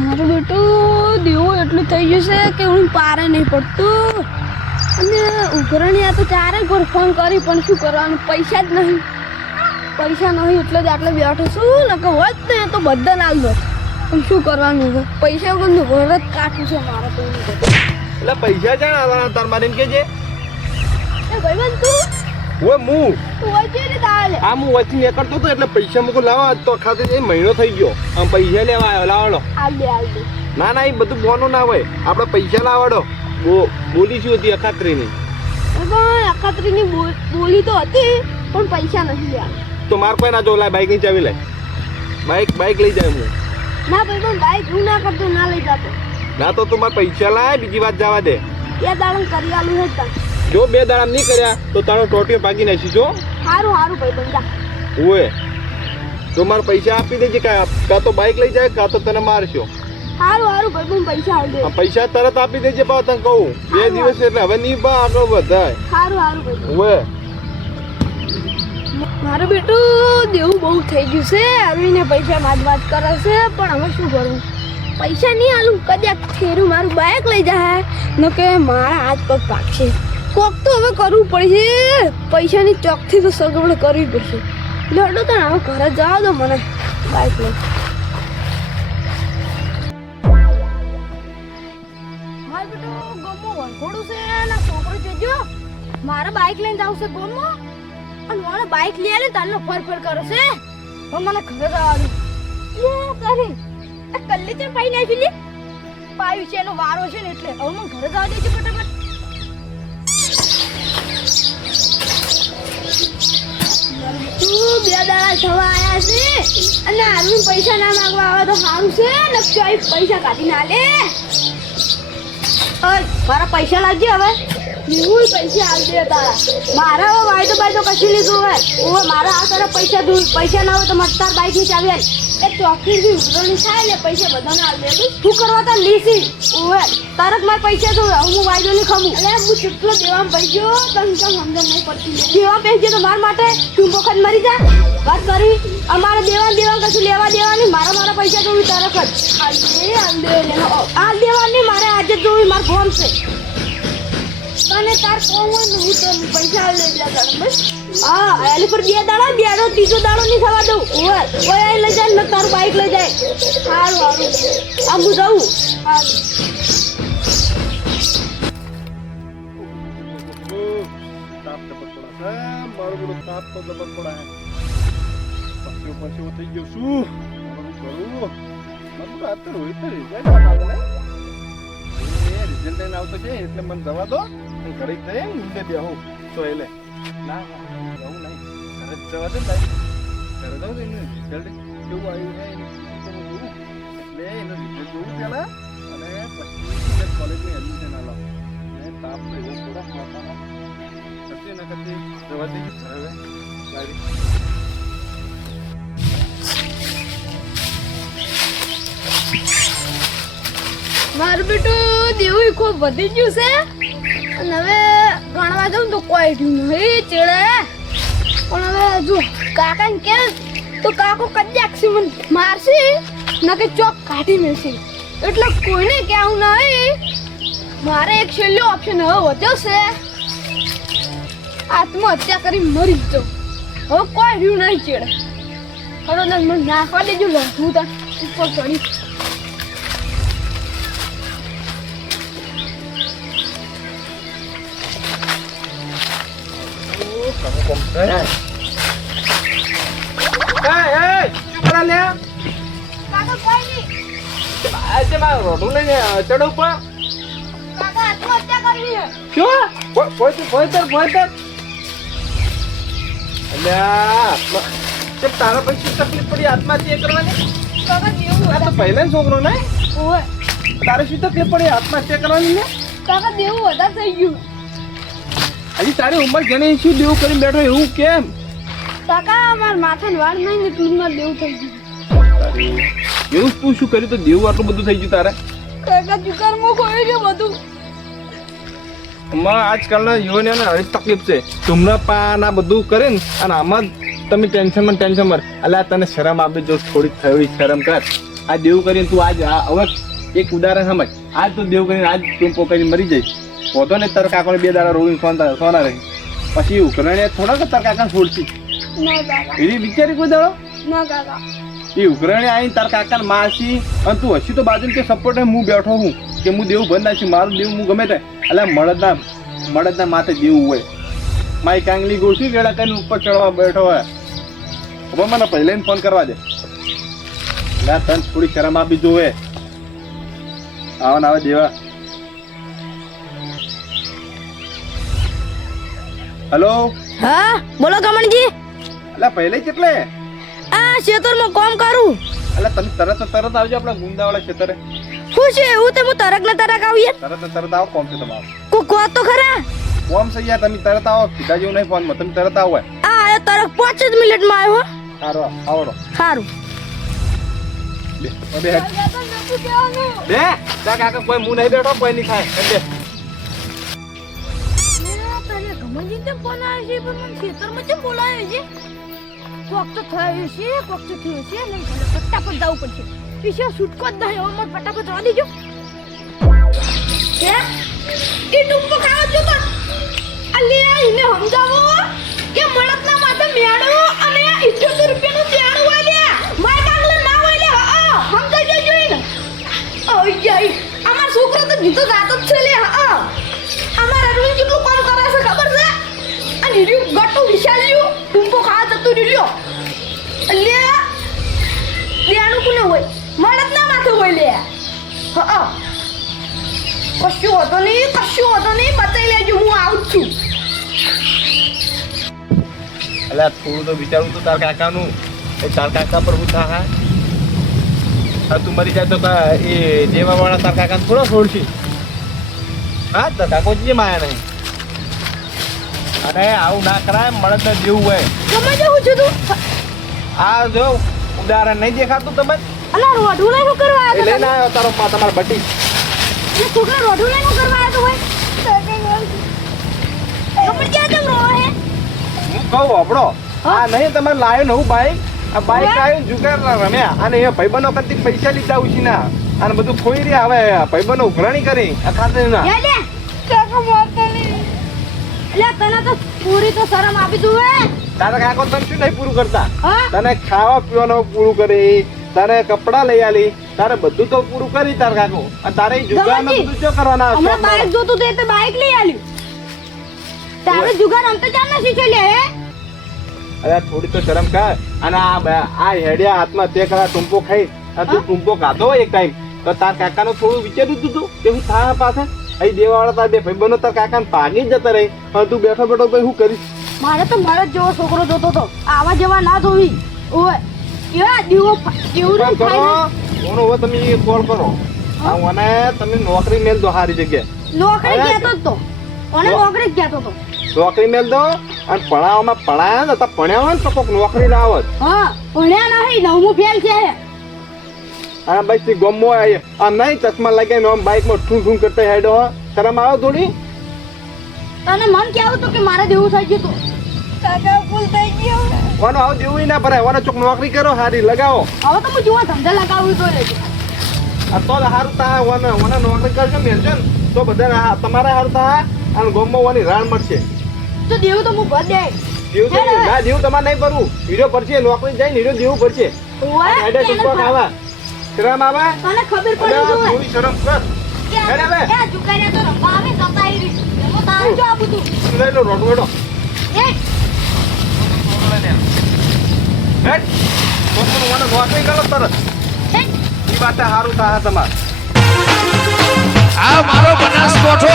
મારું બેટું દેવું એટલું થઈ ગયું છે કે હું પારે નહીં પડતું અને ઉઘરણી આ તો ચારે ઘર ફોન કરી પણ શું કરવાનું પૈસા જ નહીં એટલે જ આટલે બેઠો છું ને કે હોત ને તો બધા ના દો પણ શું કરવાનું છે પૈસા વગરનું ઘર જ કાઠું છે મારે તો એટલે પૈસા જાણ આવવાના તાર મારીને કે છે ભાઈબંધ તું ઓય હું વચ્ચે ને તાલે આ હું વચ્ચે નીકળતો હતો એટલે પૈસા મૂકો લાવવા તો ખાતે એ મહિનો થઈ ગયો આમ પૈસા લેવા આવ્યો લાવવાનો આલ દે ના એ બધું બોનું ના હોય આપણે પૈસા લાવવાનો બોલી શું હતી અખાત્રીની અખાત્રીની બોલી તો હતી પણ પૈસા નથી યાર તો માર કોઈ ના જો લાય બાઈક ની ચાવી લાય બાઈક લઈ જાય હું ના ભાઈ પણ બાઈક હું ના કરતો ના લઈ જતો ના તો તું મારે પૈસા લાય બીજી વાત જવા દે એ દાડમ કરી આલું હતા જો 2 દાડા નહીં કર્યા તો તારો ટોટીઓ ભાગી નાખી જો સારું ભાઈ બંધા ઓએ તો મારે પૈસા આપી દેજે કાં તો બાઈક લઈ જાય કાં તો તને મારશો સારું ભાઈ પણ પૈસા આલ દે પૈસા તરત આપી દેજે બા તને કહું 2 દિવસ એટલે હવે નહીં બા આગળ વધાય સારું ભાઈ ઓએ મારું બેટું દેવું બહુ થઈ ગયું છે આવીને પૈસા વાત કરે છે પણ હવે શું કરવું પૈસા નહીં આલું કદાચ ફેરું મારું બાઇક લઈ જાય ન કે મારા હાથ પગ પાકશે કોક તો હવે કરવું પડશે પૈસાની ચોકથી તો સગવડ કરવી પડશે લડો તો હવે ઘરે જવા દો મને બાઇક લઈ મારું બેટું ગમો વરઘોડું છે ને છોકરો જજો મારે બાઇક લઈને જાવ છે ગમો અને મને બાઇક લઈ આલે તારનો ફર કરે છે પણ મને ઘરે જવા દો કરી આ કલ્લી છે પાઈ નાખી લે પાયું છે એનો વારો છે ને એટલે હવે મને ઘરે જવા દેજો ફટાફટ તું 2 દાડા થવા આયા છે અને આરું પૈસા ના માંગવા આવે તો સારું છે ને ચોઈ પૈસા કાઢી ના લે ઓય મારા પૈસા લાગજે હવે હું પૈસા આલ દે તારા મારા હવે વાયદો કશી લીધું હવે મારા આ તારા પૈસા ના હોય તો મારે તાર બાઈક ની ચાવી આલ એ ચોકી થી ઉઘરણી થાય ને પૈસા બધાને આલ દે શું કરવા તાર લીસી ઓય તારક માર પૈસા તો હું વાયદો નહીં ખમું અરે હું કેટલો દેવામાં પૈસો તને કેમ સમજણ નહીં પડતી દેવા પૈસે તો માર માટે તું વખત મરી જા વાત કરી અમારે દેવા કશું લેવા દેવા નહીં મારા પૈસા જોવી તારક જ આ દેવાની મારે આજે જોવી માર ફોન છે તને તાર કોણ હું તો પૈસા લઈ જા તાર બસ હા એલી પર 2 દાડા બેડો ત્રીજો દાડો નહીં થવા દઉં ઓય લઈ જાય ને તારું બાઈક લઈ જાય સારું આમ હું જાઉં મારો બધો તાપ તો જબર પડા પછી થઈ ગયો શું કરું મતલબ આ તો રોહિત રિઝલ્ટ લઈને આવતો છે એટલે મને જવા દો હું ઘરે જઈએ નીચે બેહું તો એટલે ના જવું નહીં ઘરે જ જવા દે ભાઈ ઘરે જાઉં તો એનું રિઝલ્ટ કેવું આવ્યું છે એટલે એનું રિઝલ્ટ જોવું પહેલાં અને પછી કોલેજની એડમિશન આલો અને તાપ તો એવું થોડા ખાવાનો કરતી ના કરતી જવા દે હવે ગાડી મારું બેટું દેવું ખૂબ વધી ગયું છે અને હવે ગણવા જાઉં તો કોઈ નહીં ચેડે પણ હવે જો કાકાને કે તો કાકો કદાચ મને મારશે ના કે ચોક કાઢી મેળશે એટલે કોઈને કહેવું નહીં મારે એક છેલ્લો ઓપ્શન હવે વધ્યો છે આત્મહત્યા કરી મરી જાઉં હવે કોઈ રહ્યું નહીં ચેડે હવે મને નાખવા દેજો હું તો ઉપર ચડી તારા પછી તકલીફ પડી આત્મહત્યા કરવાની આ તો પહેલા છોકરો ને તારે શું તકલીફ પડી આત્મહત્યા કરવાની ને કાકા દેવું વધારે થઈ ગયું હજી તારી ઉંમર ઘણી શું દેવું કરીને બેઠો એવું કેમ કાકા મારા માથાને વાળ નહીં ને ટૂંકમાં દેવું થઈ ગયું એવું તું શું કર્યું તો દેવું આટલું બધું થઈ ગયું તારે કાકા જુકારમાં ખોઈ ગયું બધું આજકાલના યુવાનોને હરી તકલીફ છે ધૂમ્રપાન આ બધું કરે ને અને આમાં તમે ટેન્શનમાં એટલે તને શરમ આપી જો થોડીક થવી શરમ કર આ દેવું કરીને તું આજ હવે એક ઉદાહરણ સમજ, આજ તું દેવું કરીને આજ ટૂંપો કરીને મરી જઈશ, પોતો ને તાર કાકાને 2 દાડા રોવીને સોના રહી, પછી ઉકરણે થોડા તાર કાકાને છોડતી ના કાકા એવી વિચારી કોઈ દાડો ના કાકા એ ઉકરણે આવીને તાર કાકાને માસી અને તું હસી તો બાજુ કે સપોર્ટે હું બેઠો હું કે હું દેવું બંધ નાખી મારું દેવું હું ગમે તે એટલે મળદના માથે દેવું હોય, મારી કાંગલી ગોળથી વેળા કરીને ઉપર ચડવા બેઠો હોય. હવે મને પહેલાને ફોન કરવા દે, ના તને થોડી શરમ આપી જોવે આવા ના આવે જેવા. હેલો હા બોલો કમણજી. એટલે પહેલે કેટલે આ ખેતરમાં કામ કરું. એટલે તમે તરત આવજો આપણા ગુંદાવાળા ખેતરે. શું છે એવું તે હું તરક ને તરક આવીએ. તરત આવો, કોમ છે તમારો. કો તો ખરા. કોમ છે યાર, તમે તરત આવો, કીધા જેવું નહીં ફોનમાં, તમે તરત આવો. આ તરક 5 જ મિનિટમાં આવ્યો. સારું આવડો સારું બે તા કાકા કોઈ મું નહીં બેઠો, કોઈ નહીં થાય બે. કોક તો થયું છે નહીં ફટાફટ જવું પડશે. પીછે છૂટકો જ નહીં, હવે મને ફટાફટ જવા દેજો. એ ડુંબો ખાવા જો તો અલ્યા એને સમજાવો કે મળતના માથે મેળો અને 78 રૂપિયાનું દેણું હોય લે માય કાગલે ના હોય લે. સમજાઈ દેજો એને. ઓય અમાર છોકરો તો જીતો જાતો જ છે લે. અમાર અરવિંદ કેટલું કામ કરે છે ખબર છે? અને રીયું ગટુ વિશાલ્યું ડુંબો ખાવા જતું રહ્યો. અલ્યા દેણું કોને હોય? મળતના માથે હોય લે. કશું હોતો નહીં, બતાવી લેજો, હું આવું છું. એટલે થોડું તો વિચારવું તો તાર કાકાનું, એ તાર કાકા પર હું થા તું મરી જાય તો એ જેવા વાળા તાર કાકાને થોડો છોડશે. હા તાર કાકો જે માયા નહીં. અરે આવું ના કરાય, મળદ ને જેવું હોય. ગમે જવું છું તું. આ જો ઉદાહરણ નહીં દેખાતું તમે. અલા રોઢું લઈને કરવા આવ્યો લઈને આવ્યો તારો તમારા બટી. એ છોકરા રોઢું લઈને કરવા આવ્યો હોય. ખબર ક્યાં જમ રહો હે? હું કહું આપણો આ નહીં તમારે લાયો નવું બાઈક, આ બાઈક આવ્યું જુગાર રમ્યા અને એ ભાઈબંધો કરતી પૈસા લીધા ઉછીના અને બધું ખોઈ રહ્યા. હવે ભાઈબંધો ઉઘરાણી કરી આ ખાતે ના લે કાકા મારતા નહીં. લે તને તો પૂરી તો શરમ આપી દઉં હે. તારા કાકો તને શું નહીં પૂરું કરતા? હા તને ખાવા પીવાનું પૂરું કરી, તારે કપડા લઈ આલી, તારે બધું તો પૂરું કરી તાર કાકો. અને તારે જુગાર ને બધું શું કરવાના? હમણાં બાઈક જોતું તો એટલે બાઈક લઈ આલ્યું. તારે જુગાર રમતા ચાલ ના શીખે લે હે. અરે થોડી તો શરમ કર. અને આ હેડિયા હાથમાં તે કરા ટૂંપો ખાઈ અને તું ટૂંપો ખાધો હોય એક ટાઈમ તો તાર કાકાનું થોડું વિચાર્યું તું કે હું થા પાસે અહીં દેવાવાળા તાર બે ભાઈબંધો તાર કાકાને ભાગી જ જતા રહી. હવે તું બેઠો ભાઈ શું કરીશ? મારે તો મારો જેવો છોકરો જોતો તો આવા જેવા ના જોવી. ઓય કેવા દીવો કેવું થાય કોનો હવે તમે કોલ કરો અને તમે નોકરી મેલ દો સારી જગ્યાએ. નોકરી કહેતો જ તો કોને નોકરી કહેતો તો નોકરી મેલ દો અને ભણાવવામાં ભણાયા ને તો ભણ્યા હોય ને તો કોઈક નોકરી ના આવત. હા ભણ્યા નહીં, 9મું ફેલ છે. હા ભાઈ તી ગમો આમ નહીં ચશ્મા લાગ્યા આમ બાઈકમાં ઠૂં ઠૂં કરતા હેડો. શરમ આવે થોડી? તને મન કેવું તો કે મારે દેવું થઈ ગયું તું. કાકા ફૂલ થઈ ગયો. વાનો આવ દેવું ના ભરાય, વાનો ચોક નોકરી કરો સારી લગાવો. હવે તો હું જોવા ધંધા લગાવું તો લેજો. આ તો સારું તા વાનો નોકરી કરજો મેલજો ને તો બધા તમારે સારું તા અને ગમો વાની રાણ મળશે. તો દેવું તો હું ભર દે. દેવું તો ના દેવું તમારે નહીં ભરવું, હીરો પડશે નોકરી જાય ને હીરો દેવું પડશે. હેડે ટૂંકો ખાવા શરમ આવે? તને ખબર પડી જો થોડી શરમ કર. હેડે હવે એ જુગારિયા તો રમવા આવે સતાઈ રી. એમાં તારે જો આ બધું લઈ લો રોડ વેડો. એ હેડ તો મને નોકરી કરો તરત. એ ઈ વાત સારું તા તમારે. આ મારો બનાસકોઠો